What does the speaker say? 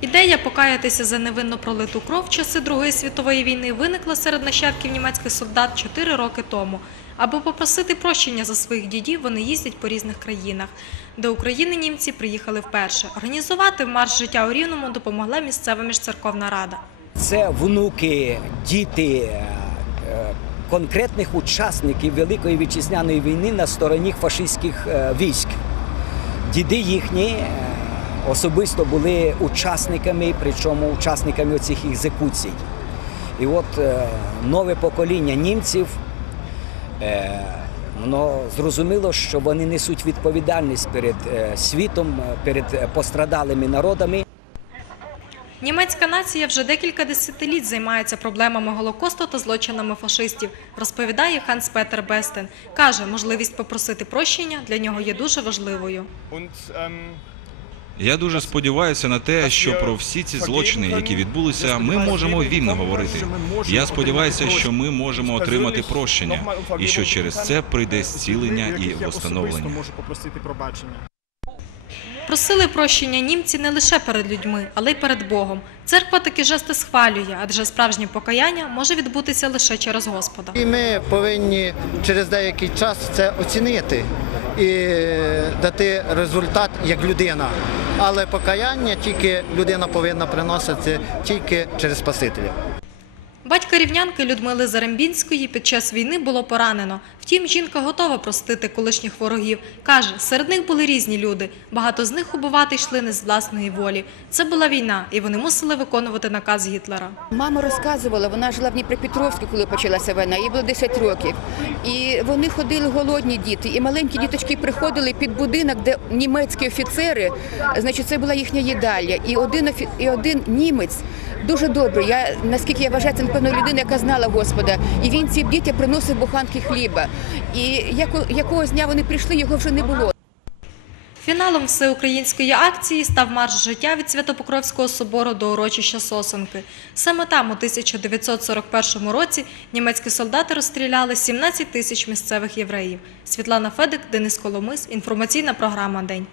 Ідея покаятися за невинно пролиту кров в часи Другої світової війни виникла серед нащадків німецьких солдат 4 роки тому. Аби попросити прощення за своїх дідів, вони їздять по різних країнах. До України німці приїхали вперше. Організувати марш життя у Рівному допомогла місцева міжцерковна рада. Це внуки, діти е, конкретних учасників Великої вітчизняної війни на стороні фашистських е, військ. Діди їхні е, особисто були учасниками, причому учасниками цих екзекуцій. І от е, нове покоління німців. е, Воно зрозуміло, що вони несуть відповідальність перед е, світом, перед пострадалими народами. Німецька нація вже декілька десятиліть займається проблемами Голокосту та злочинами фашистів, розповідає Ханс Петер Бестен. Каже, можливість попросити прощення для нього є дуже важливою. Я дуже сподіваюся на те, що про всі ці злочини, які відбулися, ми можемо вільно говорити. Я сподіваюся, що ми можемо отримати прощення, і що через це прийде зцілення і встановлення. можу попросити пробачення. Просили прощення німці не лише перед людьми, але й перед Богом. Церква такі жести схвалює, адже справжнє покаяння може відбутися лише через Господа. І ми повинні через деякий час це оцінити і дати результат як людина. Але покаяння тільки людина повинна приносити тільки через Спасителя. Батька рівнянки Людмили Зарембінської під час війни було поранено. Втім, жінка готова простити колишніх ворогів. Каже, серед них були різні люди. Багато з них убивати йшли не з власної волі. Це була війна, і вони мусили виконувати наказ Гітлера. Мама розказувала, вона жила в Дніпропетровську, коли почалася війна, їй було 10 років. І вони ходили голодні діти, і маленькі діточки приходили під будинок, де німецькі офіцери, значить, це була їхня їдальня. І один, і один німець дуже добрий. Я, наскільки я вважаю, це, напевно, людина, яка знала Господа. І він цим дітям приносив буханки хліба. І яко, якогось дня вони прийшли, його вже не було. Фіналом всеукраїнської акції став марш життя від Святопокровського собору до урочища Сосонки. Саме там у 1941 році німецькі солдати розстріляли 17 тисяч місцевих євреїв. Світлана Федик, Денис Коломис. Інформаційна програма День.